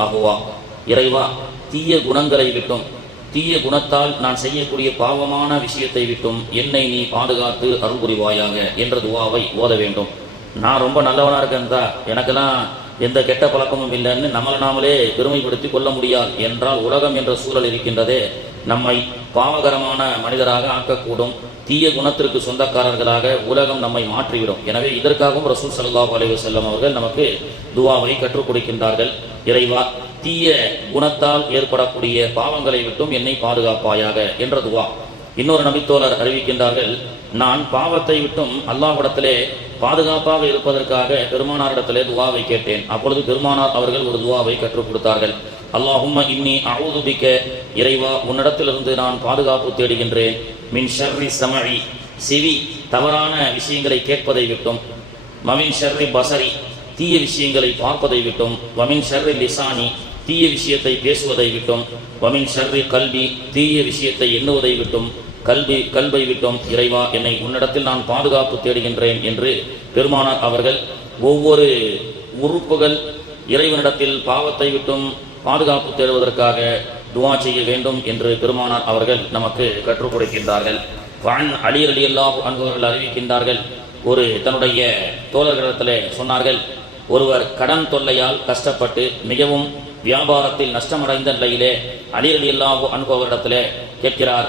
அஹுவா. இறைவா, தீய குணங்களை விட்டும் தீய குணத்தால் நான் செய்யக்கூடிய பாவமான விஷயத்தை விட்டும் என்னை நீ பாதுகாத்து அருள் புரிவாயாக என்ற துவாவை ஓத வேண்டும். நான் ரொம்ப நல்லவனா இருக்கேன்தா, எனக்கெல்லாம் எந்த கெட்ட பழக்கமும் இல்லைன்னு நம்மளை நாமளே பெருமைப்படுத்தி கொள்ள முடியாது என்றால் உலகம் என்ற சூழல் இருக்கின்றதே நம்மை பாவகரமான மனிதராக ஆக்கக்கூடும். தீய குணத்திற்கு சொந்தக்காரர்களாக உலகம் நம்மை மாற்றிவிடும். எனவே இதற்காகவும் ரசூல் ஸல்லல்லாஹு அலைஹி வஸல்லம் அவர்கள் நமக்கு துவாவை கற்றுக் கொடுக்கின்றார்கள். இறைவா, தீய குணத்தால் ஏற்படக்கூடிய பாவங்களை விட்டும் என்னை பாதுகாப்பாயாக என்ற துவா. இன்னொரு நபித்தோழர் அறிவிக்கின்றார்கள், நான் பாவத்தை விட்டும் அல்லாஹ்விடத்திலே பாதுகாப்பாக இருப்பதற்காக பெருமானாரிடத்திலே துவாவை கேட்டேன். அப்பொழுது பெருமானார் அவர்கள் ஒரு துவாவை கற்றுக் கொடுத்தார்கள். அல்லாஹும்ம இன்னி அஊது பிக்க, இறைவா உன்னிடத்திலிருந்து நான் பாதுகாப்பு தேடுகின்றேன். மின் ஷர்ரி சமஇ, செவி தவறான விஷயங்களை கேட்பதை விட்டும். வமின் ஷர்ரி பஸரி, தீய விஷயங்களை பார்ப்பதை விட்டும். வமின் ஷர்ரி லிசானி, தீய விஷயத்தை பேசுவதை விட்டும். வமின் ஷர்ரி கல்வி, தீய விஷயத்தை எண்ணுவதை விட்டும். கல்வை விட்டும் இறைவா என்னை உன்னிடத்தில் நான் பாதுகாப்பு தேடுகின்றேன் என்று பெருமானார் அவர்கள் ஒவ்வொரு உறுப்புகள் இறைவனிடத்தில் பாவத்தை விட்டும் பாதுகாப்பு தேடுவதற்காக துவா செய்ய வேண்டும் என்று பெருமானார் அவர்கள் நமக்கு கற்றுக் கொடுக்கின்றார்கள். வான் அலி ரலியல்லாஹு அன்ஹு அவர்கள் அறிவிக்கின்றார்கள், ஒரு தன்னுடைய தோழர்களிடத்திலே சொன்னார்கள், ஒருவர் கடன் தொல்லையால் கஷ்டப்பட்டு மிகவும் வியாபாரத்தில் நஷ்டமடைந்த நிலையிலே அலி ரலியல்லாஹு அன்ஹு அவரிடத்திலே கேட்கிறார்,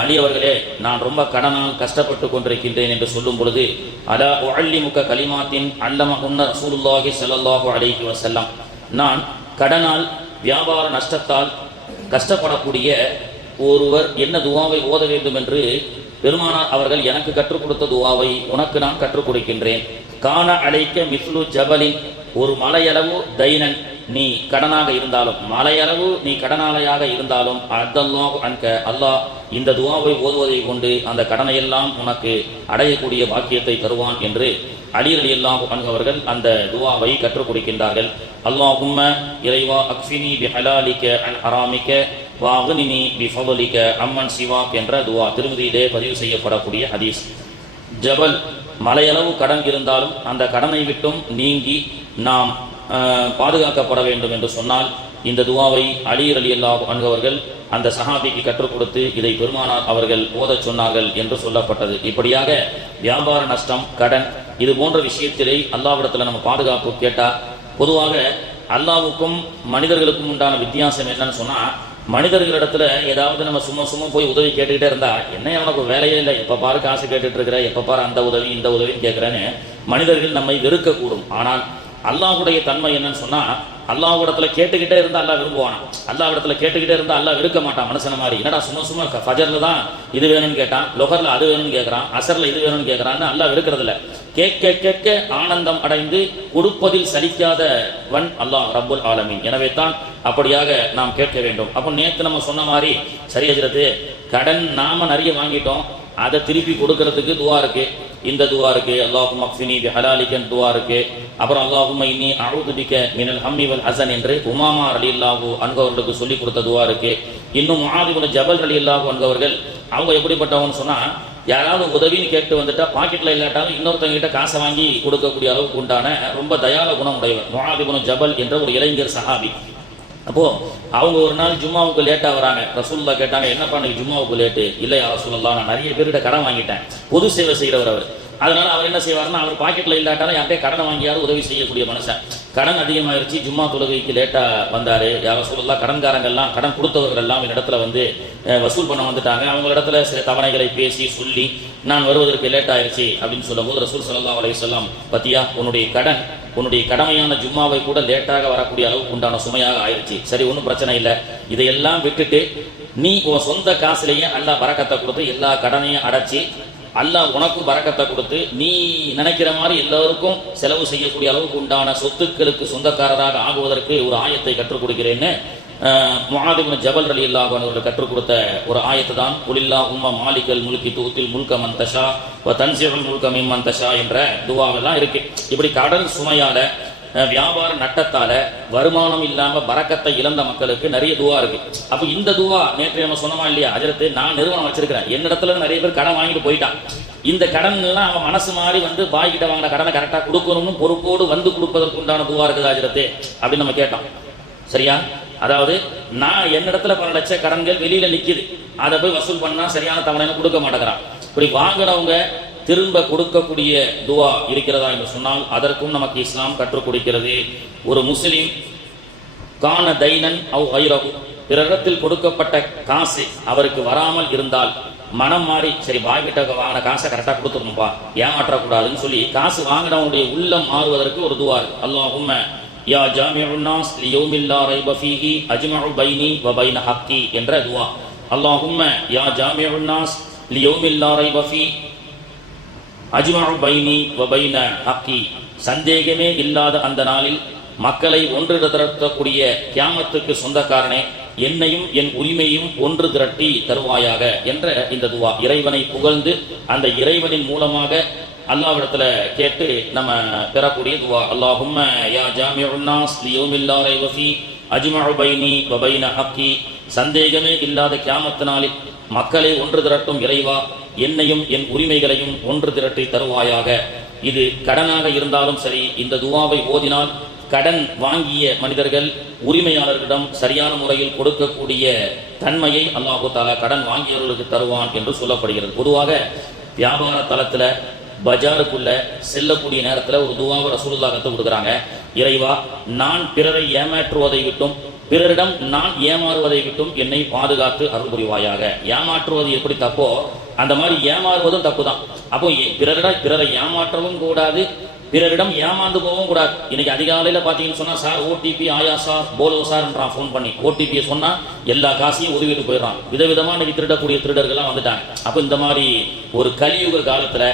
அலி அவர்களே, நான் ரொம்ப கடனால் கஷ்டப்பட்டு கொண்டிருக்கின்றேன் என்று சொல்லும் பொழுது, அலா உஅல்லிமுக கலிமாத்தின் அல்லமஹுன்ன ரசூலுல்லாஹி ஸல்லல்லாஹு அலைஹி வஸல்லம், நான் கடனால் வியாபார நஷ்டத்தால் கஷ்டப்படக்கூடிய ஒருவர் என்ன துவாவை ஓத வேண்டும் என்று பெருமானார் அவர்கள் எனக்கு கற்றுக் கொடுத்த துவாவை உனக்கு நான் கற்றுக் கொடுக்கின்றேன். கான அலைக்க மிஸ்லு ஜபலின், ஒரு மலையளவு தைனன் நீ கடனாக இருந்தாலும், மலையளவு நீ கடனாளையாக இருந்தாலும், அத்தல்லாஹு அன்க, அல்லாஹ் இந்த துவாவை ஓதுவதை கொண்டு அந்த கடனையெல்லாம் உனக்கு அடையக்கூடிய பாக்கியத்தை தருவான் என்று அலி ரலியல்லாஹு அன்ஹு அவர்கள் அந்த துவாவை கற்றுக் கொடுக்கின்றார்கள். அல்லாஹும்ம, இறைவா, அக்ஃபினி பிஹலாலிக அன் ஹராமிக வஅக்னினி பிஃபضலிக அம்மன் சிவாக் என்ற துவா திருமதியிலே பதிவு செய்யப்படக்கூடிய ஹதீஸ். ஜபல், மலையளவு கடன் இருந்தாலும் அந்த கடனை விட்டும் நீங்கி நாம் பாதுகாக்கப்பட வேண்டும் என்று சொன்னால் இந்த துவாவை அலி ரலியல்லாஹு அன்ஹு அவர்கள் அந்த சஹாபிக்கு கற்றுக் கொடுத்து இதை பெருமானார் அவர்கள் ஓதச் சொன்னார்கள் என்று சொல்லப்பட்டது. இப்படியாக வியாபார நஷ்டம், கடன், இது போன்ற விஷயத்திலே அல்லாஹ்விடத்தில் நம்ம பாதுகாப்பு கேட்டால், பொதுவாக அல்லாஹ்வுக்கும் மனிதர்களுக்கும் உண்டான வித்தியாசம் என்னன்னு சொன்னால், மனிதர்களிடத்துல ஏதாவது நம்ம சும்மா போய் உதவி கேட்டுக்கிட்டே இருந்தா, என்ன உனக்கு வேலையே இல்லை, எப்போ பாரு காசு கேட்டுட்டு இருக்கிற, எப்போ பாரு அந்த உதவி இந்த உதவின்னு கேட்குறேன்னு மனிதர்கள் நம்மை வெறுக்கக்கூடும். ஆனால் அல்லாஹ்வுடைய தன்மை என்னன்னு சொன்னா, அல்லாஹ்விடத்துல கேட்டுக்கிட்டே இருந்தா அல்லாஹ் விரும்புவானா. அல்லாஹ்விடத்துல கேட்டுக்கிட்டே இருந்தா அல்லாஹ் வெறுக்க மாட்டான். மனுஷன மாதிரி என்னடா சும்மா ஃபஜர்ல தான் இது வேணும்னு கேட்டான், லொஹர்ல அது வேணும்னு கேட்கறான், அசர்ல இது வேணும்னு கேட்கறான்னு அல்லாஹ் வெறுக்கிறது இல்லை. கேட்க ஆனந்தம் அடைந்து கொடுப்பதில் சலிக்காதவன் அல்லாஹ் ரப்புல் ஆலமீன். எனவே தான் அப்படியாக நாம் கேட்க வேண்டும். அப்போ நேற்று நம்ம சொன்ன மாதிரி சரி ஹஜ்ரத்து, கடன் நாம நிறைய வாங்கிட்டோம், அதை திருப்பி கொடுக்கறதுக்கு துவா இருக்கு. இந்த துவா இருக்கு, அல்லாஹும்ம அக்ஃபினி பிஹலாலிகன் துவா இருக்கு. அப்புறம் அல்லாஹும்ம இன்னி அஊது பிக மினல் ஹம்மி வல் ஹஸன் என்று உமாமா ரலியல்லாஹு அன்ஹு அவர்களுக்கு சொல்லி கொடுத்த துவா இருக்கு. இன்னும் முஆது இப்னு ஜபல் ரலியல்லாஹு அன்ஹு அவர்கள் அவங்க எப்படிப்பட்டவங்கன்னு சொன்னா, யாராவது உதவின்னு கேட்டு வந்துட்டா பாக்கெட்ல இல்லாட்டாலும் இன்னொருத்தவங்க கிட்ட காசை வாங்கி கொடுக்கக்கூடிய அளவுக்கு உண்டான ரொம்ப தயால குணம் உடையவர் முஆது இப்னு ஜபல் என்ற ஒரு இளைஞர் சஹாபி. அப்போ அவங்க ஒரு நாள் ஜும்மாவுக்கு லேட்டா வராங்க. ரசூலுல்லாஹ் கேட்டாங்க, என்னப்பா இன்னைக்கு ஜும்மாவுக்கு லேட்டு? இல்லையா ரசூலுல்லாஹ், நான் நிறைய பேர்கிட்ட கடன் வாங்கிட்டேன். பொது சேவை செய்கிறவர் அவர். அதனால அவர் என்ன செய்வார்னா, அவர் பாக்கெட்ல இல்லாட்டாலும் யார்கிட்ட கடனை வாங்கியாவது உதவி செய்யக்கூடிய மனுஷன். கடன் அதிகமாயிருச்சு, ஜும்மா தொழுகைக்கு லேட்டா வந்தாரு. யார் ரசூலுல்லாஹ், கடன்காரங்கள்லாம் கடன் கொடுத்தவர்கள் எல்லாம் இடத்துல வந்து வசூல் பண்ண வந்துட்டாங்க. அவங்களிடத்துல சில தவணைகளை பேசி சொல்லி நான் வருவதற்கு லேட் ஆயிருச்சு அப்படின்னு சொல்லும் போது ரசூல் ஸல்லல்லாஹு அலைஹி வஸல்லம், பத்தியா உன்னுடைய கடமையான ஜும்மாவை கூட லேட்டாக வரக்கூடிய அளவுக்கு உண்டான சுமையாக ஆயிடுச்சு. சரி, ஒன்றும் பிரச்சனை இல்லை, இதையெல்லாம் விட்டுட்டு நீ உன் சொந்த காசுலேயே அல்லாஹ் பரக்கத்தை கொடுத்து எல்லா கடனையும் அடைச்சி அல்லாஹ் உனக்கு பரக்கத்தை கொடுத்து நீ நினைக்கிற மாதிரி எல்லோருக்கும் செலவு செய்யக்கூடிய அளவுக்கு உண்டான சொத்துக்களுக்கு சொந்தக்காரராக ஆகுவதற்கு ஒரு ஆயத்தை கற்றுக் கொடுக்கிறேன்னு முஆது இப்னு ஜபல் ரலியல்லாஹு அன்ஹு அவர்கள் கற்றுக் கொடுத்த ஒரு ஆயத்து தான் குலில்லாஹும்ம மாலிகல் முல்கி துத்தில் முல்க மன் தஷா வ தன்ஸிஉல் முல்க மிம்மன் தஷா என்ற துஆவெல்லாம் இருக்கு. இப்படி கடன் சுமையால வியாபார நட்டத்தால வருமானம் இல்லாம பரக்கத்தை இழந்த மக்களுக்கு நிறைய துவா இருக்கு. அப்ப இந்த துவா நேற்று நம்ம சொன்னமா இல்லையா, ஹஜ்ரத், நான் நிறுவனம் வச்சிருக்கிறேன், என்னிடத்துல நிறைய பேர் கடன் வாங்கிட்டு போயிட்டான். இந்த கடன் எல்லாம் அவன் மனசு மாறி வந்து பாய்கிட்ட வாங்கின கடனை கரெக்டா கொடுக்கணும்னு பொறுப்போடு வந்து கொடுப்பதற்கு உண்டான துவா இருக்குது ஹஜ்ரத் அப்படின்னு நம்ம கேட்டோம். சரியா? அதாவது நான் என்னிடத்துல பல லட்ச கடன்கள் வெளியில நிக்குது, அதை போய் வசூல் பண்ணா சரியான தவணை கொடுக்க மாட்டேங்கிறான். இப்படி வாங்குறவங்க திரும்ப கொடுக்கக்கூடிய துவா இருக்கிறதா என்று சொன்னால் அதற்கும் நமக்கு இஸ்லாம் கற்றுக் கொடுக்கிறது. ஒரு முஸ்லிம் கான தைனன் அவ் ஐரகு, பிறரிடத்தில் கொடுக்கப்பட்ட காசு அவருக்கு வராமல் இருந்தால் மனம் மாறி சரி பாய்கிட்ட வாங்கின காசை கரெக்டாக கொடுத்துடணும்ப்பா, ஏமாற்றக்கூடாதுன்னு சொல்லி காசு வாங்கினவனுடைய உள்ளம் மாறுவதற்கு ஒரு துவா இருக்கு. அல்லாஹும்ம யா ஜாமிஉன் நாஸ் லியௌமில் லா ரைப ஃபீஹி அஜ்மஉ பைனி வ பைன ஹக்கி என்ற துவா. அல்லாஹும்ம யா ஜாமிஉன் நாஸ் லியௌமில் லா ரைப ஃபீஹி அஜ்மஉ பைனி வ பைன ஹக்கி, சந்தேகமே இல்லாத அந்த நாளில் மக்களை ஒன்று திரட்டக்கூடிய கியாமத்துக்கு சொந்தக்காரனே, என்னையும் என் உரிமையும் ஒன்று திரட்டி தருவாயாக என்ற இந்த துவா. இறைவனை புகழ்ந்து அந்த இறைவனின் மூலமாக அல்லாஹ்விடத்துல கேட்டு நம்ம பெறக்கூடிய துவா. அல்லாஹும்ம யா ஜாமிஉன் நாஸ் லியௌமில் லா ரைப ஃபீஹி அஜ்மஉ பைனி வ பைன ஹக்கி, சந்தேகமே இல்லாத கியாமத் நாளில் மக்களை ஒன்று திரட்டும் இறைவா, என்னையும் என் உரிமைகளையும் ஒன்று திரட்டி தருவாயாக. இது கடனாக இருந்தாலும் சரி, இந்த துவாவை ஓதினால் கடன் வாங்கிய மனிதர்கள் உரிமையாளர்களிடம் சரியான முறையில் கொடுக்கக்கூடிய தன்மையை அல்லாஹு தஆலா கடன் வாங்கியவர்களுக்கு தருவான் என்று சொல்லப்படுகிறது. பொதுவாக வியாபார தளத்துல பஜாருக்குள்ள செல்லக்கூடிய நேரத்தில் ஒரு துவாவை ரசூலுல்லாஹ் கற்றுக் கொடுக்குறாங்க. இறைவா, நான் பிறரை ஏமாற்றுவதை விட்டும் பிறரிடம் நான் ஏமாறுவதை விட்டும் என்னை பாதுகாத்து அருள் புரிவாயாக. ஏமாற்றுவது எப்படி தப்போ அந்த மாதிரி ஏமாறுவதும் தப்பு தான். அப்போ பிறரை ஏமாற்றவும் கூடாது, பிறரிடம் ஏமாந்து போகவும் கூடாது. இன்னைக்கு அதிகாலையில் பார்த்தீங்கன்னு சொன்னா சார் ஓடிபி ஆயா சார் போலோ சார்ன்றான் ஃபோன் பண்ணி. ஓடிபியை சொன்னா எல்லா காசையும் உதவிட்டு போயிடறான். விதவிதமா இன்னைக்கு திருடக்கூடிய திருடர்கள்லாம் வந்துட்டாங்க. அப்போ இந்த மாதிரி ஒரு கலியுக காலத்துல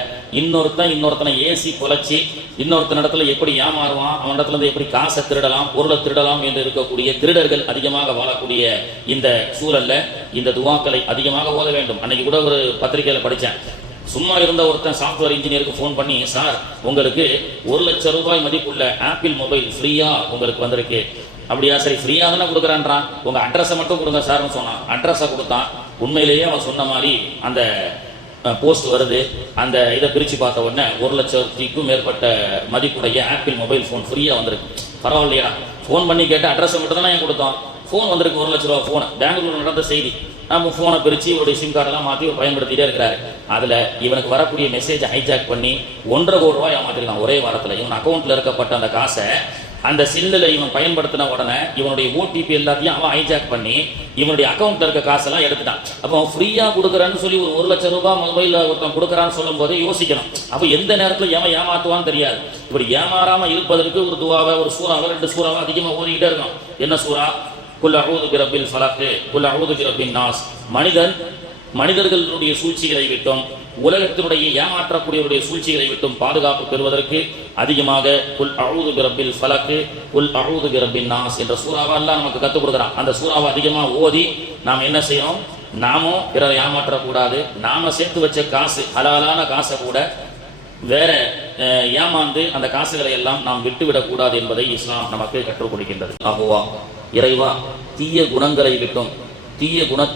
இன்னொருத்தனை ஏசி குலைச்சி இன்னொருத்தனிடத்துல எப்படி ஏமாறுவான், அவன் இடத்துல இருந்து எப்படி காசை திருடலாம், பொருளை திருடலாம் என்று இருக்கக்கூடிய திருடர்கள் அதிகமாக வாழக்கூடிய இந்த சூழல்ல இந்த துவாக்களை அதிகமாக ஓத வேண்டும். அன்னைக்கு கூட ஒரு பத்திரிகையில படித்தேன். சும்மா இருந்த ஒருத்தன் சாஃப்ட்வேர் இன்ஜினியருக்கு ஃபோன் பண்ணி, சார் உங்களுக்கு 1 லட்சம் ரூபாய் மதிப்புள்ள ஆப்பிள் மொபைல் ஃப்ரீயா உங்களுக்கு வந்திருக்கு. அப்படியா, சரி ஃப்ரீயா தானே கொடுக்குறான்றான், உங்க அட்ரஸை மட்டும் கொடுங்க சார்னு சொன்னான். அட்ரஸை கொடுத்தான். உண்மையிலேயே அவன் சொன்ன மாதிரி அந்த போஸ்ட் வருது. அந்த இதை பிரித்து பார்த்த உடனே 1 லட்சத்துக்கும் மேற்பட்ட மதிப்புடைய ஆப்பிள் மொபைல் ஃபோன் ஃப்ரீயாக வந்திருக்கு. பரவாயில்லையா, ஃபோன் பண்ணி கேட்டு அட்ரஸை மட்டும் தானே கொடுத்தோம், ஃபோன் வந்திருக்கு 1 லட்ச ரூபா ஃபோன். பெங்களூர் நடந்த செய்தி. நம்ம ஃபோனை பிரித்து இவருடைய சிம் கார்டெல்லாம் மாற்றி பயன்படுத்திகிட்டே இருக்கிறாரு. அதில் இவனுக்கு வரக்கூடிய மெசேஜை ஹைஜாக் பண்ணி 1.5 கோடி ரூபாய் ஏமாற்றிருக்கான் ஒரே வாரத்தில். இவன் அக்கௌண்ட்டில் இருக்கப்பட்ட அந்த காசை அந்த சில்லில் இவன் பயன்படுத்தின உடனே இவனுடைய ஓடிபி எல்லாத்தையும் அவன் ஹைஜாக் பண்ணி இவனுடைய அக்கௌண்ட்டில் இருக்க காசெல்லாம் எடுத்துட்டான். அப்போ அவன் ஃப்ரீயாக கொடுக்குறான்னு சொல்லி ஒரு 1 லட்சம் ரூபாய் மொபைலில் ஒருத்தன் கொடுக்குறான்னு சொல்லும் போதே யோசிக்கணும். அப்போ எந்த நேரத்தில் ஏமாற்றுவான்னு தெரியாது. இப்படி ஏமாறாமல் இருப்பதற்கு ஒரு துவாவை, ஒரு சூறாவை, 2 சூறாவை அதிகமாக ஓதிக்கிட்டே இருக்கும். என்ன சூறா? குல் அஊது பிரப்பில் ஃபலக், குல் அஊது பிரப்பின் நாஸ். மனிதர்களுடைய சூழ்ச்சிகளை விட்டும் உலகத்தினுடைய ஏமாற்றக்கூடியவருடைய சூழ்ச்சிகளை விட்டும் பாதுகாப்பு பெறுவதற்கு அதிகமாக குல் அஊது பிரப்பில் ஃபலக், குல் அஊது பிரப்பின் நாஸ் என்ற சூறாவை எல்லாம் நமக்கு கற்றுக் கொடுக்குறான். அந்த சூறாவை அதிகமாக ஓதி நாம் என்ன செய்யணும்? நாமும் பிறரை ஏமாற்றக்கூடாது. நாம சேர்த்து வச்ச காசு, ஹலாலான காசை கூட வேற ஏமாந்து அந்த காசுகளை எல்லாம் நாம் விட்டுவிடக்கூடாது என்பதை இஸ்லாம் நமக்கு கற்றுக் கொடுக்கின்றது. ஆகுவா, இறைவா, தீய குணங்களை விட்டும் தீய குணத்தை